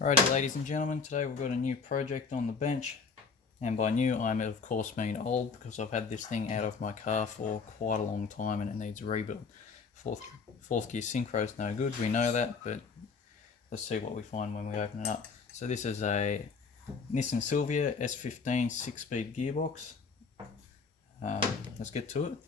Alrighty, ladies and gentlemen, today we've got a new project on the bench, and by new I of course mean old, because I've had this thing out of my car for quite a long time and it needs a rebuild. Fourth gear synchro's no good, we know that, but let's see what we find when we open it up. So this is a Nissan Silvia S15 6-speed gearbox. Let's get to it.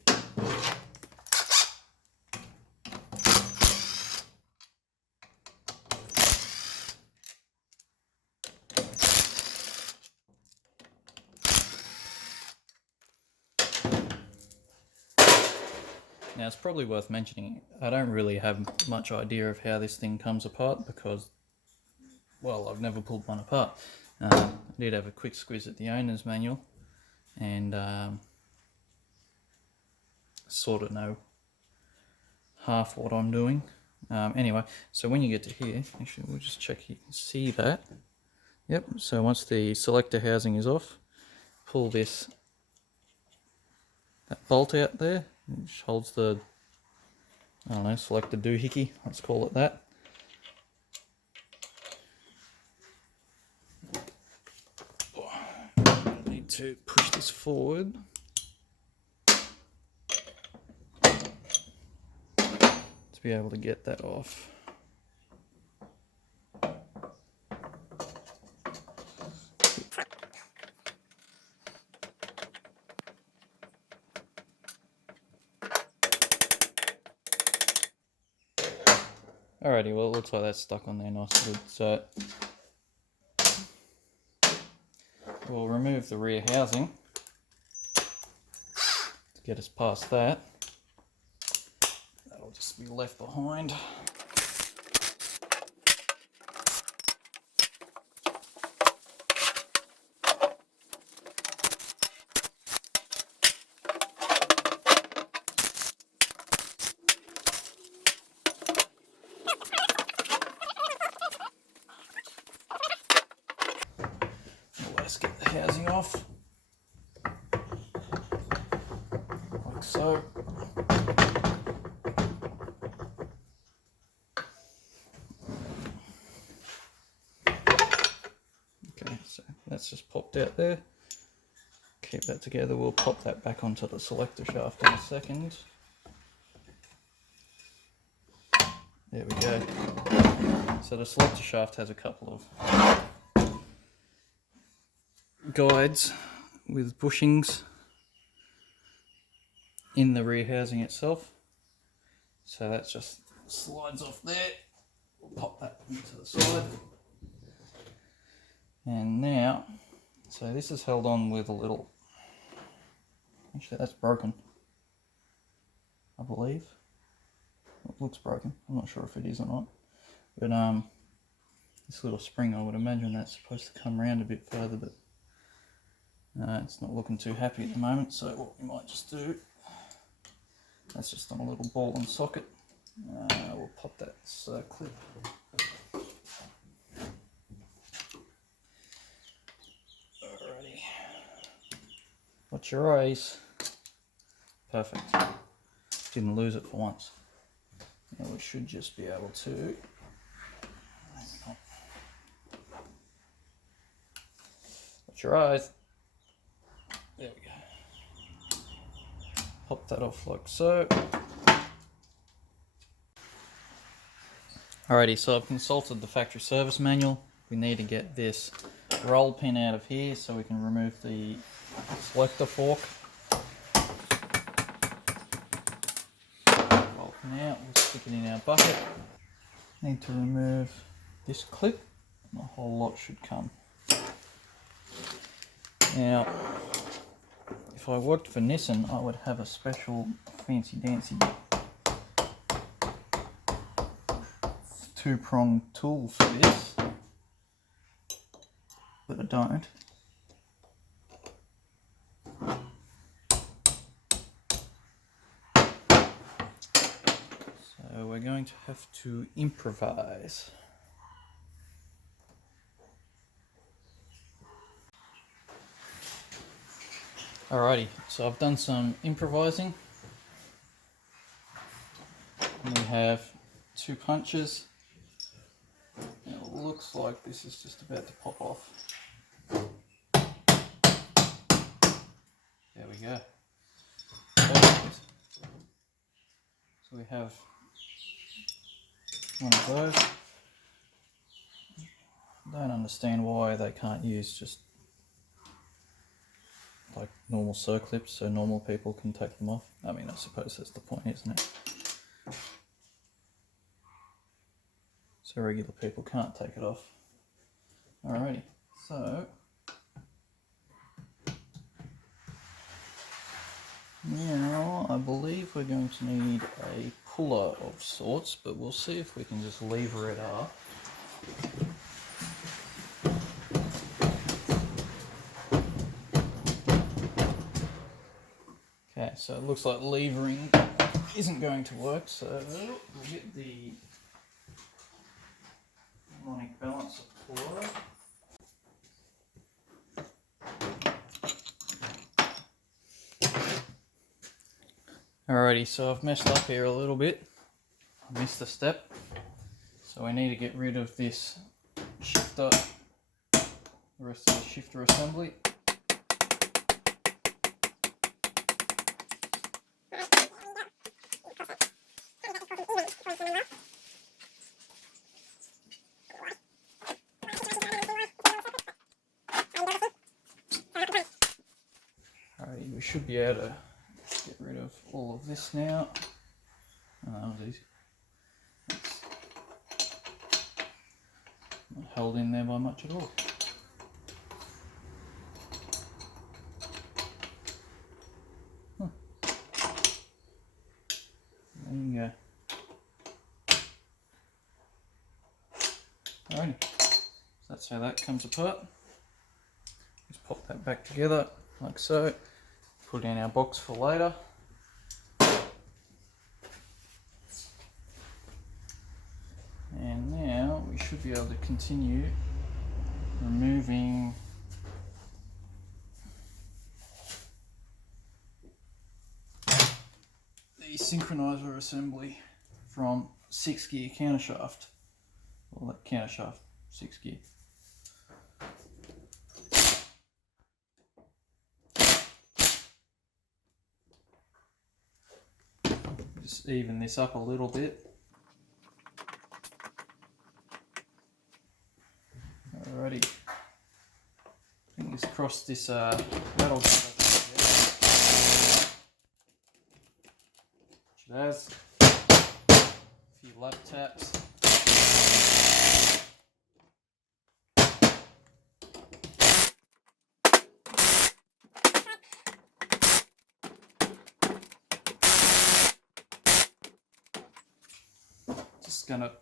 Now it's probably worth mentioning, I don't really have much idea of how this thing comes apart because, well, I've never pulled one apart. I did have a quick squiz at the owner's manual and sort of know half what I'm doing. Anyway, so when you get to here, actually we'll just check you can see that. Yep, so once the selector housing is off, pull that bolt out there, which holds the, I don't know, selector doohickey, let's call it that. I need to push this forward. To be able to get that off. Alrighty, well it looks like that's stuck on there nice and good. So we'll remove the rear housing to get us past that. That'll just be left behind. Let's get the housing off, like so. Okay, so that's just popped out there. Keep that together, we'll pop that back onto the selector shaft in a second. There we go. So the selector shaft has a couple of guides with bushings in the rear housing itself. So that just slides off there. We'll pop that into the side. And now, so this is held on with a little, actually that's broken, I believe. It looks broken, I'm not sure if it is or not. But this little spring, I would imagine that's supposed to come around a bit further, but it's not looking too happy at the moment, so what we might just do, that's just on a little ball and socket. We'll pop that clip. Alrighty. Watch your eyes. Perfect. Didn't lose it for once. Now we should just be able to, watch your eyes. There we go. Pop that off like so. Alrighty, so I've consulted the factory service manual. We need to get this roll pin out of here so we can remove the selector fork. Roll pin out, we'll stick it in our bucket. Need to remove this clip, and a whole lot should come. Now, if I worked for Nissan, I would have a special fancy dancy two-pronged tool for this, but I don't. So we're going to have to improvise. Alrighty, so I've done some improvising. We have 2 punches. Now looks like this is just about to pop off. There we go. Perfect. So we have one of those. I don't understand why they can't use just like normal circlips so normal people can take them off. I mean, I suppose that's the point, isn't it? So regular people can't take it off. Alrighty, so now I believe we're going to need a puller of sorts, but we'll see if we can just lever it up. Okay, so it looks like levering isn't going to work, so we'll get the harmonic balancer puller. Alrighty, so I've messed up here a little bit. I missed a step. So we need to get rid of this shifter, the rest of the shifter assembly. Alrighty, we should be able to get rid of all of this now. Oh, that was easy. It's not held in there by much at all. Huh. There you go. Alrighty, so that's how that comes apart. Just pop that back together like so. Put in our box for later. And now we should be able to continue removing the synchronizer assembly from 6-gear countershaft. Well, that countershaft 6-gear. Just even this up a little bit. Alrighty. Fingers crossed this that'll get us. Should has a few lap taps. Just gonna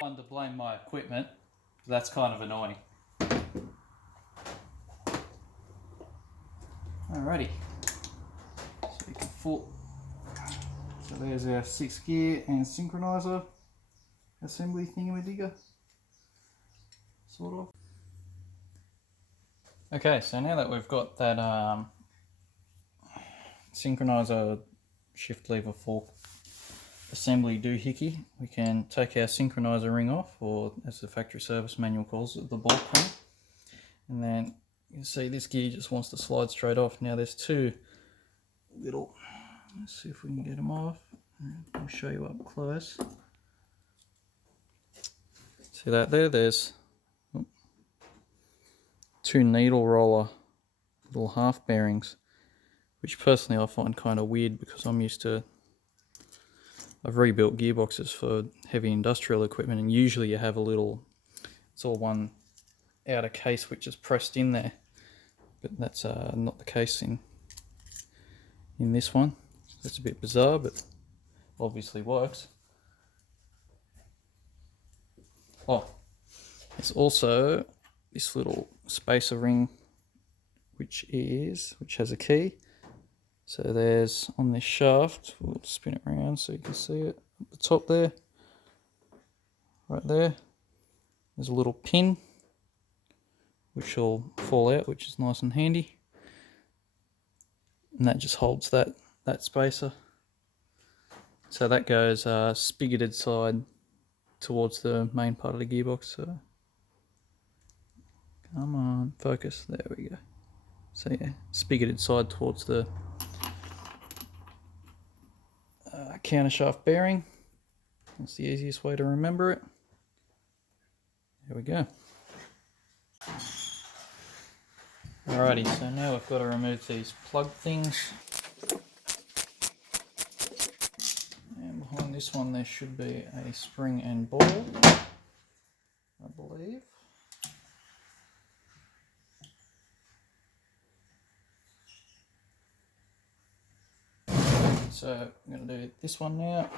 one to blame my equipment. That's kind of annoying. Alrighty. So you can full. So there's our 6-gear and synchronizer assembly thingamadigger. Sort of. Okay, so now that we've got that synchronizer shift lever fork assembly doohickey, we can take our synchronizer ring off, or as the factory service manual calls it, the bolt ring. And then you can see this gear just wants to slide straight off. Now there's two little, let's see if we can get them off. I'll show you up close. See that there? There's two needle roller little half bearings, which personally I find kind of weird because I'm used to, I've rebuilt gearboxes for heavy industrial equipment, and usually you have a little, it's all one outer case which is pressed in there, but that's not the case in this one. That's a bit bizarre, but obviously works. Oh, there's also this little spacer ring which has a key. So there's on this shaft, we'll spin it around so you can see it at the top there, right there, there's a little pin which will fall out, which is nice and handy. and that just holds that spacer. So that goes spigoted side towards the main part of the gearbox. So come on, focus. There we go. So yeah, spigoted side towards the countershaft bearing. That's the easiest way to remember it. There we go. Alrighty, so now we've got to remove these plug things. And behind this one there should be a spring and ball, I believe. So I'm going to do this one now.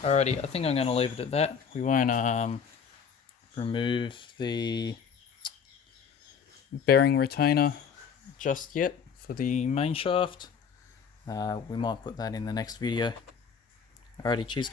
Alrighty, I think I'm going to leave it at that. We won't remove the bearing retainer just yet for the main shaft. We might put that in the next video. Alrighty, cheers.